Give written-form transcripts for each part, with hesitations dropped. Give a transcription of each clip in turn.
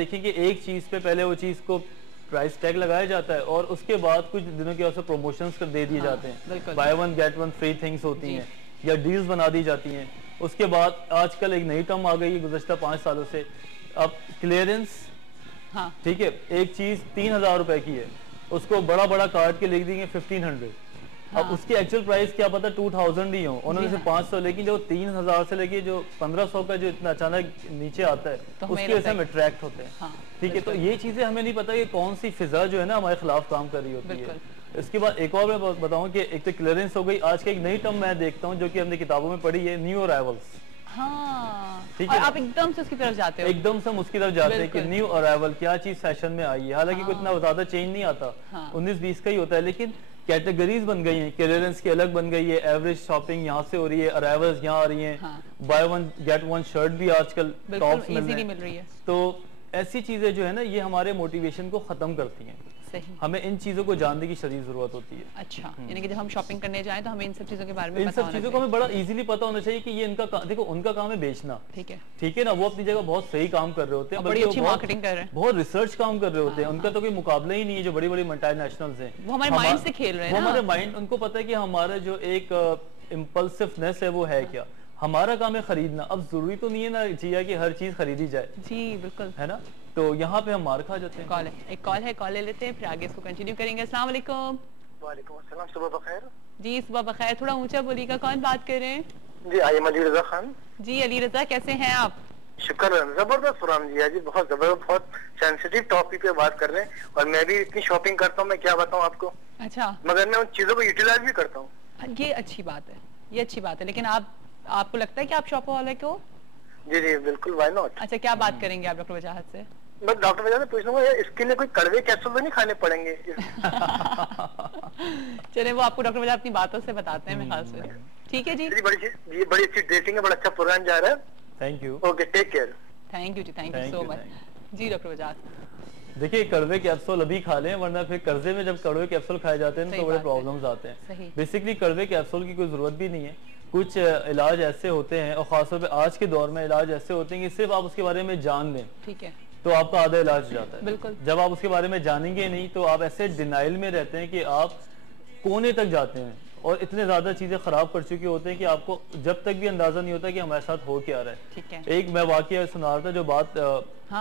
देखिए कि एक चीज़ पे पहले वो चीज़ को प्राइस टैग लगाया जाता है और उसके बाद कुछ दिनों के वास्ते प्रमोशंस कर दे दिए जाते हैं, by one get one free things होती हैं या डील्स बना दी जाती हैं। उसके बाद आजकल एक नई टर्म आ गई है गुज़श्ता 5 सालों से, अब क्लियरेंस। हाँ। ठीक है, एक चीज़ 3,000 रुपए की है, उसको बड़ा बड़ा काट के लिख देंगे 1500। हाँ। अब उसकी एक्चुअल प्राइस क्या पता 2000 ही हो, उन्होंने से 500, लेकिन जो 3000 से लेके जो 1500 का जो इतना अचानक नीचे आता है तो उसकी वजह से हम अट्रैक्ट होते हैं। हाँ, ठीक है, तो ये चीजें हमें नहीं पता कि कौन सी फिजा जो है ना हमारे खिलाफ काम कर रही होती है। इसके बाद एक और मैं बताऊं कि एक तो क्लियरेंस हो गई, आज की एक नई टर्म मैं देखता हूँ जो कि हमने किताबों में पढ़ी है, न्यू अराइवल्स। हाँ, ठीक है, आप एकदम से उसकी तरफ जाते हो, एकदम से हम उसकी तरफ जाते हैं कि न्यू अराइवल क्या चीज फैशन में आई है। हालांकि कोई इतना ज्यादा चेंज नहीं आता, 19-20 का ही होता है, लेकिन कैटेगरीज बन गई हैं, क्लियरेंस की अलग बन गई है, एवरेज शॉपिंग यहाँ से हो रही है, अराइवल्स यहाँ आ रही हैं, by one get one shirt भी आजकल टॉप्स मिल रही है। तो ऐसी चीजें जो है ना ये हमारे मोटिवेशन को खत्म करती हैं। सही। हमें इन चीजों को जानने की शदीद जरूरत होती है। अच्छा, यानी कि जब हम शॉपिंग करने जाएं तो हमें इन सब चीजों के बारे में इन सब चीजों को हमें बड़ा इजीली पता होना चाहिए कि ये इनका देखो उनका काम है बेचना। ठीक है ना, वो अपनी जगह बहुत सही काम कर रहे होते हैं, बड़ी अच्छी मार्केटिंग कर रहे हैं, बहुत रिसर्च काम कर रहे होते हैं। उनका तो कोई मुकाबला ही नहीं है जो बड़ी बड़ी मल्टीनेशनल्स हैं, वो हमारे माइंड से खेल रहे हैं, वो हमारे माइंड, उनको पता है कि हमारा जो एक इम्पल्सिवनेस है वो है क्या। हमारा काम है खरीदना। अब जरूरी तो नहीं है ना जिया कि हर चीज खरीदी जाए। जी बिल्कुल, है ना, तो यहाँ पे हम मार खा जाते हैं। कॉल है, एक कॉल है, कॉल ले लेते हैं, फिर आगे इसको कंटिन्यू करेंगे। अस्सलाम वालेकुम। वालेकुम अस्सलाम, सुबह बखैर। जी सुबह बखैर, थोड़ा ऊंचा बोलिएगा। कौन बात कर रहे हैं? जी आई एम अली रजा खान। जी अली रजा, कैसे हैं आप? शुक्र, जबरदस्त फरहान जी, आज बहुत जबरदस्त, बहुत सेंसिटिव टॉपिक पे बात कर रहे हैं। और मैं भी इतनी शॉपिंग करता हूँ, मैं क्या बताऊँ आपको। अच्छा, मगर मैं उन चीजों को यूटिलाइज भी करता हूँ। ये अच्छी बात है, ये अच्छी बात है, लेकिन आपको लगता है कि आप शॉपaholic हो? जी जी बिल्कुल, व्हाई नॉट। अच्छा, क्या बात करेंगे आप डॉक्टर वजाहत से? बस डॉक्टर वजाहत से पूछूंगा इसके लिए कोई कड़वे कैप्सूल तो नहीं खाने पड़ेंगे? चले, वो आपको डॉक्टर वजाहत अपनी बातों से बताते हैं मेरे ख्याल से। ठीक है जी, बड़ी अच्छी डेटिंग है, बड़ा अच्छा प्रोग्राम जा रहा है। Thank you. Okay, take care. Thank you ji, thank you so much. Ji doctor Wajahat, देखिए कड़वे कैप्सूल अभी खा लें, वरना फिर कर्जे में जब कड़वे कैप्सूल खाए जाते हैं तो बड़े प्रॉब्लम्स आते हैं। बेसिकली कड़वे कैप्सूल की कोई जरूरत भी नहीं है। कुछ इलाज ऐसे होते हैं, और खासतौर पे आज के दौर में इलाज ऐसे होते हैं कि सिर्फ आप उसके बारे में जान लें, ठीक है, तो आपका आधा इलाज हो जाता है। बिल्कुल, जब आप उसके बारे में जानेंगे नहीं तो आप ऐसे डिनाइल में रहते हैं कि आप कोने तक जाते हैं और इतने ज्यादा चीजें खराब कर चुके होते हैं कि आपको जब तक भी अंदाजा नहीं होता कि हमारे साथ हो क्या रहा है। ठीक है, एक मैं वाकया सुना रहा था, जो बात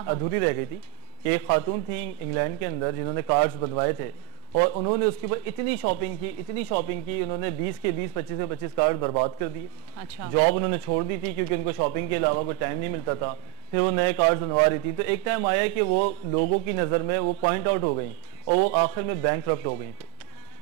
अधूरी रह गई थी। एक खातून थी इंग्लैंड के अंदर जिन्होंने कार्ड्स बनवाए थे और उन्होंने उसके ऊपर इतनी शॉपिंग की, उन्होंने 20 के 20, 25 के 25 कार्ड बर्बाद कर दिए। अच्छा, जॉब उन्होंने छोड़ दी थी क्योंकि उनको शॉपिंग के अलावा कोई टाइम नहीं मिलता था। फिर वो नए कार्ड बनवा रही थी, तो एक टाइम आया कि वो लोगों की नज़र में वो पॉइंट आउट हो गई और वो आखिर में बैंकक्रप्ट हो गई।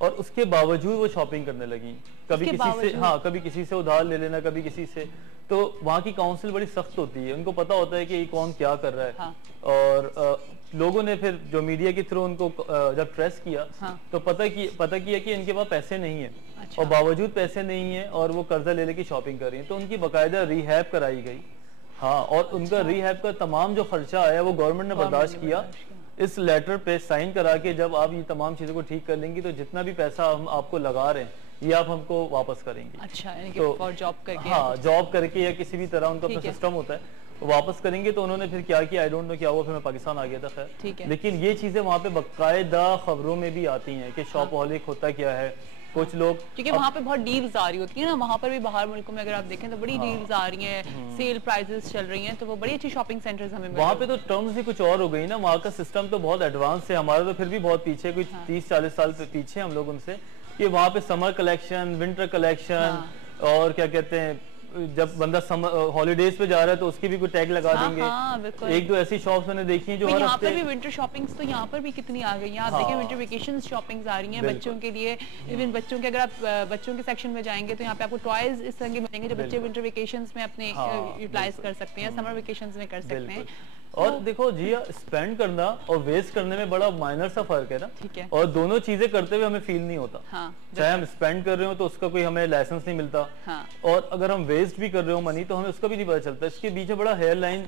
और उसके बावजूद वो शॉपिंग करने लगी, कभी किसी से, हाँ कभी किसी से उधार ले लेना, कभी किसी से। तो वहाँ की काउंसिल बड़ी सख्त होती है, उनको पता होता है कि कौन क्या कर रहा है। हाँ। और लोगों ने फिर जो मीडिया के थ्रू उनको जब ट्रेस किया, हाँ, तो पता किया कि इनके पास पैसे नहीं है। अच्छा। और बावजूद पैसे नहीं है और वो कर्जा ले लेके शॉपिंग कर रही है, तो उनकी बाकायदा रिहैब कराई गई। हाँ, और उनका रिहैब का तमाम जो खर्चा आया वो गवर्नमेंट ने बर्दाश्त किया। इस लेटर पे साइन करा के जब आप ये तमाम चीजों को ठीक कर लेंगी तो जितना भी पैसा हम आपको लगा रहे हैं ये आप हमको वापस करेंगे। अच्छा, तो जॉब करके, हाँ जॉब करके या किसी भी तरह उनका सिस्टम होता है, वापस करेंगे। तो उन्होंने फिर क्या किया, आई डोंट नो क्या हुआ, फिर मैं पाकिस्तान आ गया था। खैर, लेकिन ये चीजें वहाँ पे बाकायदा खबरों में भी आती हैं कि शॉपaholic होता क्या है। कुछ लोग, क्योंकि वहाँ पे बहुत डील्स आ रही होती है ना, वहाँ पर भी बाहर मुल्कों में अगर आप देखें तो बड़ी डील्स आ रही हैं, सेल प्राइसेस चल रही हैं, तो वो बड़ी अच्छी शॉपिंग सेंटर्स हमें वहाँ पे। तो टर्म्स भी कुछ और हो गई ना, वहाँ का सिस्टम तो बहुत एडवांस है, हमारा तो फिर भी बहुत पीछे, कुछ 30-40 साल पीछे हम लोग उनसे, कि वहाँ पे समर कलेक्शन, विंटर कलेक्शन, और क्या कहते हैं, जब बंदा हॉलीडेज पे जा रहा है तो उसकी भी कोई टैग लगा देंगे। हाँ, एक दो ऐसी शॉप्स मैंने देखी हैं जो हर यहाँ पर भी विंटर शॉपिंग्स, तो यहाँ पर भी कितनी आ गई हैं। आप देखें विंटर वेकेशन शॉपिंग्स आ रही हैं बच्चों के लिए। इवन बच्चों के, अगर आप बच्चों के सेक्शन में जाएंगे तो यहाँ पे आपको टॉयज इस तरह के मिलेंगे जो बच्चे विंटर वेकेशंस में अपने यूटिलाइज कर सकते हैं, समर वेकेशंस में कर सकते हैं। और देखो जी, स्पेंड करना और वेस्ट करने में बड़ा माइनर सा फर्क है ना। ठीक है, और दोनों चीजें करते हुए हमें फील नहीं होता। हाँ, चाहे हम स्पेंड कर रहे हो तो उसका कोई हमें लाइसेंस नहीं मिलता। हाँ, और अगर हम वेस्ट भी कर रहे हो मनी तो हमें उसका भी नहीं पता चलता। इसके बीच में बड़ा हेयर लाइन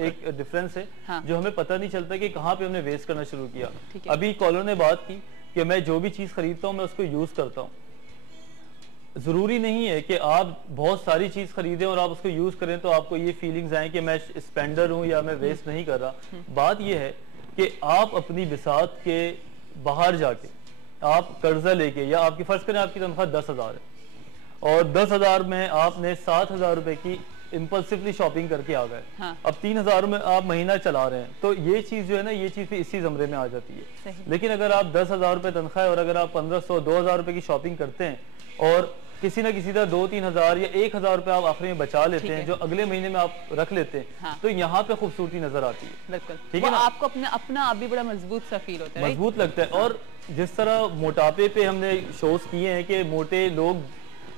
एक डिफरेंस है। हाँ, जो हमें पता नहीं चलता कि कहाँ पे हमने वेस्ट करना शुरू किया। अभी कॉलर ने बात की कि मैं जो भी चीज खरीदता हूँ मैं उसको यूज करता हूँ, जरूरी नहीं है कि आप बहुत सारी चीज खरीदें और आप उसको यूज करें तो आपको ये फीलिंग्स आए कि मैं स्पेंडर हूं या मैं वेस्ट नहीं कर रहा। बात ये है कि आप अपनी बिसात के बाहर जाके आप कर्जा लेके, या आपकी फर्ज करें आपकी तनख्वाह 10,000 है और 10,000 में आपने 7,000 रुपए की इम्पल्सिवली शॉपिंग करके आ गए। हाँ। अब 3,000 में आप महीना चला रहे हैं, तो ये चीज जो है ना, ये चीज इसी जमरे में आ जाती है। लेकिन अगर आप 10,000 रुपए तनख्वाह है और अगर आप 1,500 2,000 रुपए की शॉपिंग करते हैं और किसी ना किसी तरह 2-3 हजार या 1,000 रुपए आप आखिरी में बचा लेते हैं, जो अगले महीने में आप रख लेते हैं, हाँ। तो यहाँ पे खूबसूरती नजर आती है। बिल्कुल, ठीक है ना, आपको अपना आप भी बड़ा मजबूत सा फील होता है, मजबूत लगता है। और जिस तरह मोटापे पे हमने शोज किए हैं कि मोटे लोग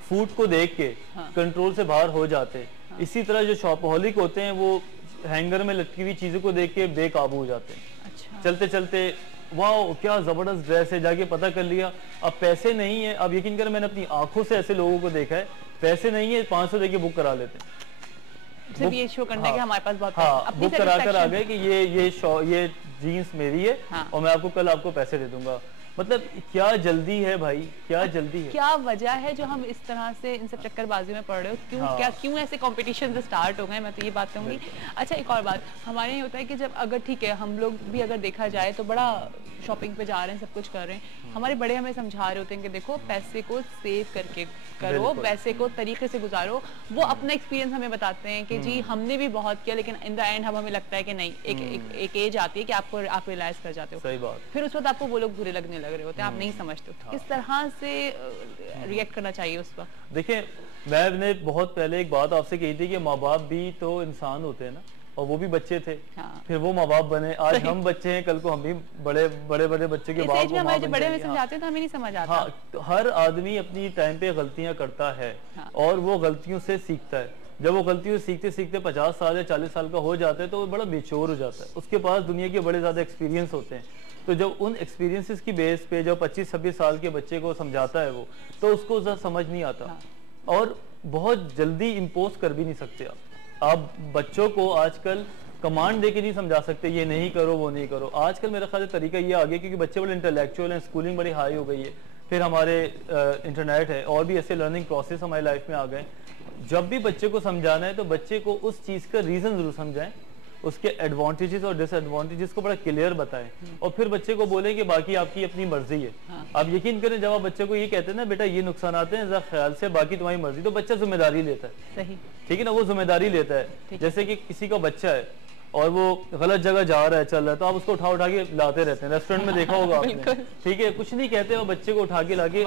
फूड को देख के कंट्रोल से बाहर हो जाते हैं, इसी तरह जो शॉपहोलिक होते हैं वो हैंगर में लटकी हुई चीजों को देख के बेकाबू हो जाते हैं। अच्छा। चलते चलते वाह क्या जबरदस्त ड्रेस है, जाके पता कर लिया, अब पैसे नहीं है। अब यकीन करें मैंने अपनी आंखों से ऐसे लोगों को देखा है, पैसे नहीं है 500 देके बुक करा लेते हैं, सिर्फ ये शो करने के हमारे पास बहुत बुक करा कर आ गए कि ये जीन्स मेरी है और मैं आपको कल आपको पैसे दे दूंगा। मतलब क्या जल्दी है भाई, क्या जल्दी है, क्या वजह है जो हम इस तरह से इन सब चक्करबाजी में पड़ रहे हो, क्यों क्यों ऐसे कंपटीशन से स्टार्ट हो गए, मैं तो ये बात कहूंगी। अच्छा, एक और बात हमारे यहाँ होता है कि जब अगर ठीक है हम लोग भी अगर देखा जाए तो बड़ा शॉपिंग पे जा रहे हैं, सब कुछ कर रहे हैं, हमारे बड़े हमें समझा रहे होते हैं कि देखो पैसे को सेव करके करो, पैसे को तरीके से गुजारो। वो अपना एक्सपीरियंस हमें बताते हैं कि जी हमने भी बहुत किया, लेकिन इन द एंड हमें लगता है कि नहीं, एक एज आती है कि आप रियलाइज कर जाते हो। सही बात। फिर उस वक्त आपको वो लोग बुरे लगने लग रहे होते हैं, आप नहीं समझते हो। किस तरह से रिएक्ट करना चाहिए उस वक्त? देखिए, मैंने बहुत पहले एक बात आपसे कही थी कि माँ बाप भी तो इंसान होते हैं ना, और वो भी बच्चे थे। हाँ। फिर वो माँ बाप बने, आज हम बच्चे हैं, कल को हम भी बड़े बच्चे के बाप को माँ बन बड़े हमें समझाते हैं तो हमें नहीं समझ आता। हाँ, तो हर आदमी अपनी टाइम पे गलतियां करता है। हाँ। और वो गलतियों से सीखता है। जब वो गलतियों से सीखते सीखते 50 साल या 40 साल का हो जाता है तो वो बड़ा बेचोर हो जाता है, उसके पास दुनिया के बड़े ज्यादा एक्सपीरियंस होते हैं। तो जब उन एक्सपीरियंसेस की बेस पे जब 25-26 साल के बच्चे को समझाता है वो, तो उसको समझ नहीं आता। हाँ। और बहुत जल्दी इम्पोज कर भी नहीं सकते आप बच्चों को आजकल कमांड देके नहीं समझा सकते, ये नहीं करो वो नहीं करो। आजकल मेरा ख्याल तरीका ये आ गया क्योंकि बच्चे बड़े इंटेलेक्चुअल हैं, स्कूलिंग बड़ी हाई हो गई है, फिर हमारे इंटरनेट है और भी ऐसे लर्निंग प्रोसेस हमारी लाइफ में आ गए। जब भी बच्चे को समझाना है तो बच्चे को उस चीज का रीजन जरूर समझाएं, उसके एडवांटेजेस और डिसएडवांटेजेस को बड़ा क्लियर बताएं, और फिर बच्चे को बोले कि बाकी आपकी अपनी मर्जी है। हाँ। आप यकीन करें जब आप बच्चे को ये कहते हैं ना बेटा ये नुकसान आते हैं, जरा ख्याल से, बाकी तुम्हारी मर्जी, तो बच्चा जिम्मेदारी लेता है। सही, ठीक है ना, वो जिम्मेदारी लेता है। जैसे कि किसी का बच्चा है और वो गलत जगह जा रहा है, चल रहा है, तो आप उसको उठा के लाते रहते हैं, रेस्टोरेंट में देखा होगा आपने, ठीक है, कुछ नहीं कहते, वो बच्चे को उठा के लाके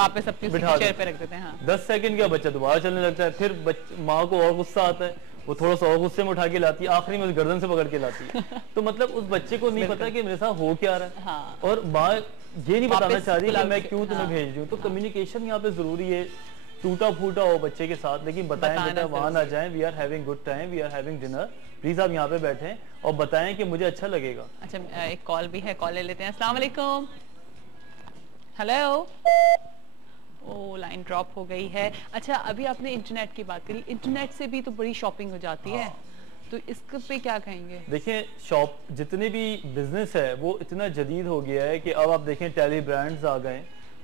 बिठा देते हैं। 10 सेकंड का बच्चा दोबारा चलने लगता है, फिर माँ को और गुस्सा आता है, वो थोड़ा सा और गुस्से में उठा के लाती है, आखिरी में गर्दन से पकड़ के लाती है। तो मतलब उस बच्चे को नहीं पता कि मेरे साथ हो क्या रहा है। हाँ। और माँ ये नहीं बताना चाह रही कि मैं क्यों तुम्हें भेज रही हूँ। तो कम्युनिकेशन यहाँ पे जरूरी है, टूटा फूटा हो बच्चे के साथ, लेकिन बताएं बेटा वहां ना जाएं, we are having good time, we are having dinner, please आप यहाँ पे बैठे और बताएं कि मुझे अच्छा लगेगा। अच्छा, एक कॉल भी है, कॉल ले लेते हैं। अस्सलाम वालेकुम। हेलो, ओ लाइन ड्रॉप हो गई है। अच्छा, अभी आपने इंटरनेट की बात करी, इंटरनेट से भी तो बड़ी शॉपिंग हो जाती है, तो इस पे क्या कहेंगे? देखिए, शॉप जितने भी बिजनेस है वो इतना जदीद हो गया है कि अब आप देखें टेली ब्रांड्स आ गए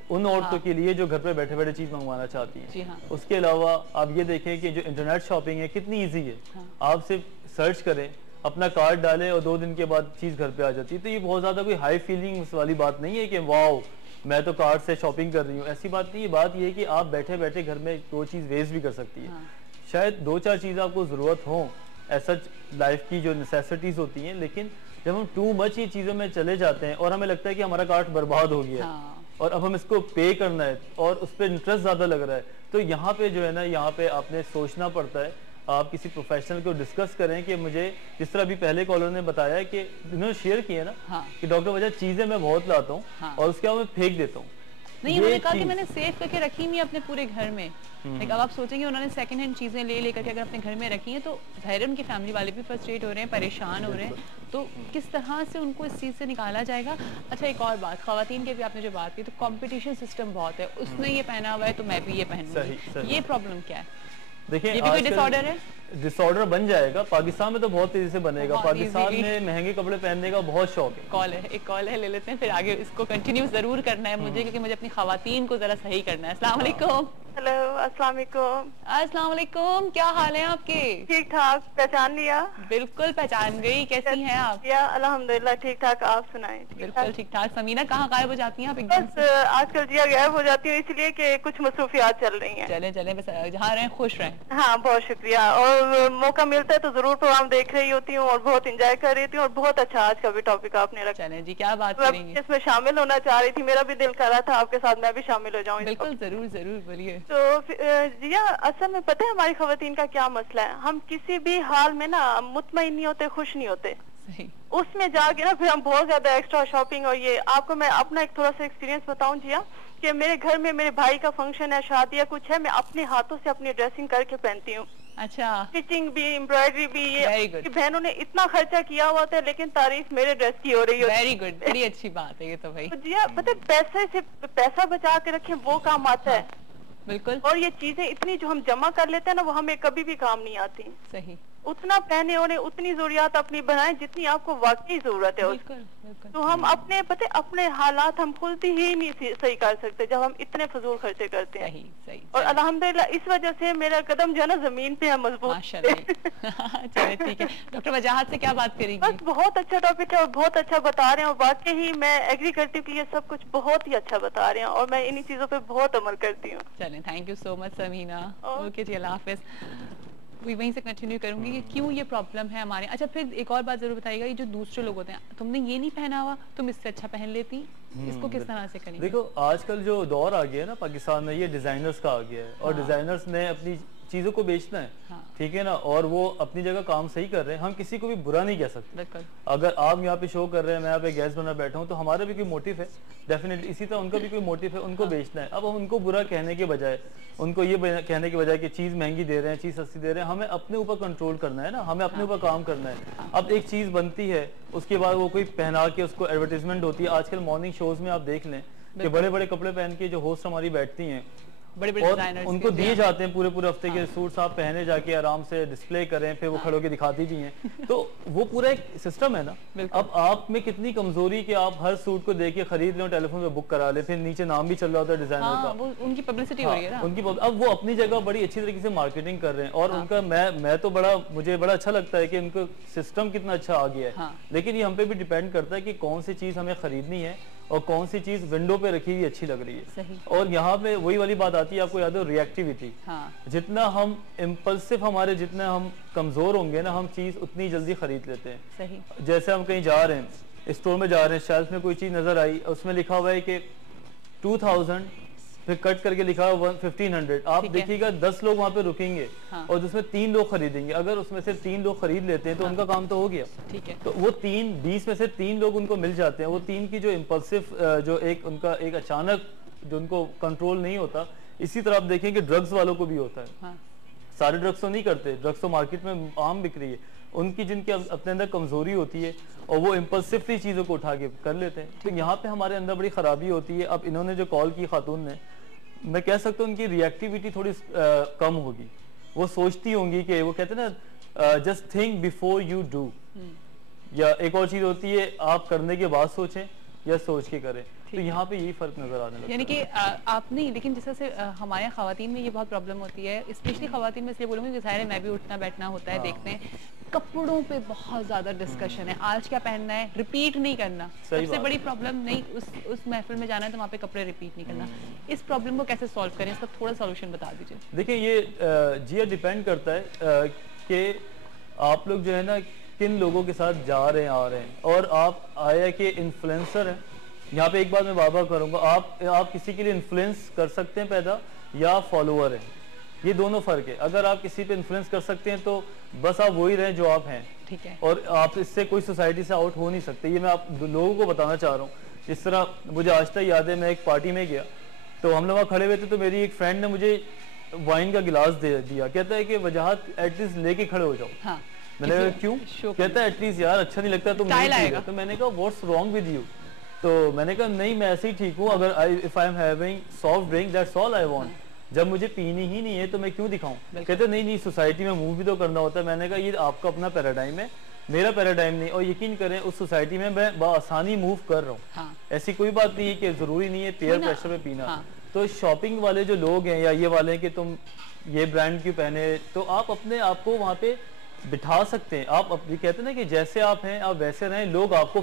उन औरतों के लिए जो घर पे बैठे बैठे चीज मंगवाना चाहती हैं। हाँ। उसके अलावा आप ये देखें कि जो इंटरनेट शॉपिंग है कितनी इजी है। हाँ। आप सिर्फ सर्च करें, अपना कार्ड डालें और 2 दिन के बाद चीज घर पे आ जाती है। तो ये बहुत ज्यादा कोई हाई फीलिंग्स वाली बात नहीं है कि वाओ मैं तो कार्ड से शॉपिंग कर रही हूँ, ऐसी बात नहीं है। बात ये है कि आप बैठे बैठे घर में 2 चीज वेस्ट भी कर सकती है। हाँ। शायद 2-4 चीज आपको जरूरत हो, ऐसा लाइफ की जो नेसेसिटीज होती हैं, लेकिन जब हम टू मच ये चीजों में चले जाते हैं और हमें लगता है कि हमारा कार्ड बर्बाद हो गया है और अब हम इसको पे करना है और उस पर इंटरेस्ट ज्यादा लग रहा है, तो यहाँ पे जो है ना, यहाँ पे आपने सोचना पड़ता है। आप किसी प्रोफेशनल को डिस्कस करें कि मुझे, जिस तरह अभी पहले कॉलर ने बताया कि उन्होंने शेयर किया ना। हाँ। कि डॉक्टर वजह चीजें मैं बहुत लाता हूँ। हाँ। और उसके बाद मैं फेंक देता हूँ। नहीं, उन्होंने कहा कि मैंने सेव करके रखी हुई अपने पूरे घर में। अब आप सोचेंगे उन्होंने सेकंड हैंड चीजें ले करके अगर अपने घर में रखी हैं, तो जाहिर है उनकी फैमिली वाले भी फ्रस्ट्रेट हो रहे हैं, परेशान हो रहे हैं, तो किस तरह से उनको इस चीज से निकाला जाएगा। अच्छा, एक और बात, खवातीन के भी आपने जो बात की, तो कंपटीशन सिस्टम बहुत है, उसने ये पहना हुआ है तो मैं भी ये पहनूंगी, ये प्रॉब्लम क्या है? देखिए, ये भी कोई डिसऑर्डर है? डिसऑर्डर बन जाएगा। पाकिस्तान में तो बहुत तेजी से बनेगा, पाकिस्तान में महंगे कपड़े पहनने का बहुत शौक है। कॉल है, एक कॉल है, ले लेते हैं, फिर आगे इसको कंटिन्यू जरूर करना है मुझे, क्योंकि मुझे अपनी खवातीन को जरा सही करना है। अस्सलाम वालेकुम। हेलो, अस्सलाम वालेकुम। अस्सलाम वालेकुम, क्या हाल है आपके? ठीक ठाक, पहचान लिया? बिल्कुल पहचान गई, कैसी हैं आप? या अल्हम्दुलिल्लाह ठीक ठाक, आप सुनाएं? बिल्कुल ठीक ठाक। समीना कहाँ गायब हो जाती हैं आप एकदम से? बस आजकल जिया गायब हो जाती हूँ इसलिए कि कुछ मसरूफियात चल रही हैं। चले चले, बस जहाँ रहें खुश रहें। हाँ, बहुत शुक्रिया। और मौका मिलता है तो जरूर प्रोग्राम देख रही होती हूँ और बहुत इंजॉय कर रही थी, और बहुत अच्छा आज का भी टॉपिक आपने रखा। चलें जी, क्या बात करेंगे? इसमें शामिल होना चाह रही थी, मेरा भी दिल कर रहा था आपके साथ मैं भी शामिल हो जाऊँ। बिल्कुल, जरूर जरूर, बोलिए। तो जिया, असल में पता है हमारी खवातीन का क्या मसला है, हम किसी भी हाल में ना मुतमईन नहीं होते, खुश नहीं होते। सही। उसमें जाके ना फिर हम बहुत ज्यादा एक्स्ट्रा शॉपिंग, और ये आपको मैं अपना एक थोड़ा सा एक्सपीरियंस बताऊं जिया, कि मेरे घर में मेरे भाई का फंक्शन है, शादी या कुछ है, मैं अपने हाथों से अपनी ड्रेसिंग करके पहनती हूँ। अच्छा। स्टिचिंग भी, एम्ब्रॉयडरी भी, ये बहनों ने इतना खर्चा किया हुआ था, लेकिन तारीफ मेरे ड्रेस की हो रही है। वेरी गुड, बड़ी अच्छी बात है ये तो भाई। तो जिया पता है, पैसे से पैसा बचा के रखें वो काम आता है। बिल्कुल। और ये चीजें इतनी जो हम जमा कर लेते हैं ना, वो हमें कभी भी काम नहीं आती। सही। उतना पहने और उतनी जरूरियात अपनी बनाएं जितनी आपको वाकई जरूरत है। बिल्कुल, बिल्कुल। तो हम अपने पते अपने हालात हम खुद ही नहीं सही कर सकते जब हम इतने फजूल खर्चे करते हैं। सही, सही, और अल्हम्दुलिल्लाह इस वजह से मेरा कदम जो है ना जमीन पे है, मजबूत। माशाल्लाह। चलिए ठीक है, डॉक्टर वजाहत से क्या बात करेंगे? बस बहुत अच्छा टॉपिक है और बहुत अच्छा बता रहे हैं, और वाकई ही मैं एग्री करती हूँ कि ये सब कुछ बहुत ही अच्छा बता रहे हैं, और मैं इन्हीं चीजों पे बहुत अमल करती हूँ। चलें, thank you so much Samina. Okay जी, अल्लाह हाफिज। वहीं से कंटिन्यू करूंगी कि क्यों ये प्रॉब्लम है हमारे। अच्छा, फिर एक और बात जरूर बताइएगा, ये जो दूसरे लोग होते हैं, तुमने ये नहीं पहना हुआ, तुम इससे अच्छा पहन लेती, इसको किस तरह से करेंगे? देखो, आजकल जो दौर आ गया है ना पाकिस्तान में, ये डिजाइनर्स का आ गया है, और डिजाइनर्स ने अपनी चीजों को बेचना है। हाँ। ठीक है ना, और वो अपनी जगह काम सही कर रहे हैं, हम किसी को भी बुरा नहीं कह सकते। अगर आप यहाँ पे शो कर रहे हैं, मैं यहाँ पे गेस्ट बना बैठा हूँ, तो हमारा भी कोई मोटिव है डेफिनेटली, इसी तरह उनका भी कोई मोटिव है, उनको बेचना है। अब हम उनको बुरा कहने के बजाय, उनको ये कहने के बजाय कि चीज महंगी दे रहे हैं, चीज सस्ती दे रहे हैं, हमें अपने ऊपर कंट्रोल करना है ना, हमें अपने ऊपर काम करना है। अब एक चीज बनती है, उसके बाद वो कोई पहना के उसको एडवर्टीजमेंट होती है। आजकल मॉर्निंग शोज में आप देख लें कि बड़े बड़े कपड़े पहन के जो होस्ट हमारी बैठती हैं, बड़े और उनको दिए जाते हैं पूरे हफ्ते के सूट, आप पहने जाके आराम से डिस्प्ले करें, फिर वो खड़े होकर दिखाती भी हैं। तो वो पूरा एक सिस्टम है ना। अब आप में कितनी कमजोरी कि आप हर सूट को देख के खरीद लें, टेलीफोन पे बुक करा लें, फिर नीचे नाम भी चल रहा होता है डिजाइनर का। वो उनकी पब्लिसिटी हो रही है ना, उनकी अब वो अपनी जगह बड़ी अच्छी तरीके से मार्केटिंग कर रहे हैं, और उनका मैं तो मुझे बड़ा अच्छा लगता है कि उनको सिस्टम कितना अच्छा आ गया है। लेकिन ये हम पे भी डिपेंड करता है कि कौन सी चीज हमें खरीदनी है और कौन सी चीज विंडो पे रखी हुई अच्छी लग रही है। सही। और यहाँ पे वही वाली बात आती है, आपको याद हो, रिएक्टिविटी। जितना हम इम्पल्सिव, हमारे जितना हम कमजोर होंगे ना, हम चीज उतनी जल्दी खरीद लेते हैं। सही। जैसे हम कहीं जा रहे हैं, स्टोर में जा रहे हैं, शेल्फ में कोई चीज नजर आई, उसमें लिखा हुआ है कि 2000, फिर कट करके लिखा हुआ 1500, आप देखिएगा 10 लोग वहाँ पे रुकेंगे। और जिसमें 3 लोग खरीदेंगे, अगर उसमें से 3 लोग खरीद लेते हैं तो उनका काम तो हो गया। ठीक है। तो वो 20 में से 3 लोग उनको मिल जाते हैं। वो 3 की जो इम्पल्सिव, जो एक उनका एक अचानक जो उनको कंट्रोल नहीं होता। इसी तरह आप देखेंगे ड्रग्स वालों को भी होता है। सारे ड्रग्स तो नहीं करते, ड्रग्स तो मार्केट में आम बिक रही है, उनकी जिनकी अपने अंदर कमजोरी होती है और वो इम्पल्सिवली चीजों को उठा के कर लेते हैं। तो यहाँ पे हमारे अंदर बड़ी खराबी होती है। अब इन्होंने जो कॉल की खातून ने, मैं कह सकता हूँ उनकी रिएक्टिविटी थोड़ी कम होगी। वो सोचती होंगी कि वो कहते हैं ना, just think before you do, या एक और चीज होती है, आप करने के बाद सोचें या सोच के करें। तो यहाँ पे यही फर्क नजर आने लगता है। यानी कि आप नहीं, लेकिन जैसे हमारे खवातीन में ये बहुत प्रॉब्लम होती है, स्पेशली खवातीन में इसलिए बोलूँगी कि ज़ाहिर है मैं भी उठना बैठना होता है, देखते हैं कपड़ों पे बहुत ज्यादा डिस्कशन है, आज क्या पहनना है, रिपीट नहीं करना। सबसे बड़ी प्रॉब्लम, नहीं उस महफिल में जाना है तो वहाँ पे कपड़े रिपीट नहीं करना। इस प्रॉब्लम को कैसे सॉल्व करें, इसका थोड़ा सॉल्यूशन बता दीजिए। देखिए, ये जी डिपेंड करता है कि आप लोग जो है ना किन लोगों के साथ जा रहे हैं, आ रहे हैं, और आप आया कि इन्फ्लुएंसर हैं। यहाँ पे एक बात मैं बार-बार करूँगा, आप किसी के लिए इन्फ्लुएंस कर सकते हैं पैदा, या फॉलोअर हैं, ये दोनों फर्क है। अगर आप किसी पे इन्फ्लुएंस कर सकते हैं तो बस आप वही रहें जो आप हैं, ठीक है, और आप इससे कोई सोसाइटी से आउट हो नहीं सकते। ये मैं आप लोगों को बताना चाह रहा हूँ। इस तरह मुझे आज तक याद है, मैं एक पार्टी में गया तो हम लोग वहाँ खड़े हुए थे, तो मेरी एक फ्रेंड ने मुझे वाइन का गिलास दे दिया, कहता है कि वजाहत एटलीस्ट लेके खड़े हो जाओ। हाँ, मैंने कहा क्यों? कहता है एटलीस्ट यार अच्छा नहीं लगता तुम नहीं पीते। तो मैंने कहा व्हाट्स रॉन्ग विद यू? तो मैंने कहा नहीं, मैं ऐसे ही ठीक हूँ, अगर if I am having soft drink that's all I want. जब मुझे पीनी ही नहीं है तो मैं क्यों दिखाऊं? कहते नहीं सोसाइटी में मूव भी तो करना होता है। मैंने कहा ये आपका अपना पैराडाइम है, मेरा पैराडाइम नहीं। और यकीन करें उस सोसाइटी में मैं बआसानी मूव कर रहा हूँ। हाँ। ऐसी कोई बात नहीं है कि जरूरी नहीं है पेयर प्रेशर में पीना। हाँ। तो शॉपिंग वाले जो लोग हैं या ये वाले कि तुम ये ब्रांड क्यों पहने, तो आप अपने आप को वहाँ पे बिठा सकते हैं। आप कहते हैं ना कि जैसे आप हैं आप वैसे रहें, लोग आपको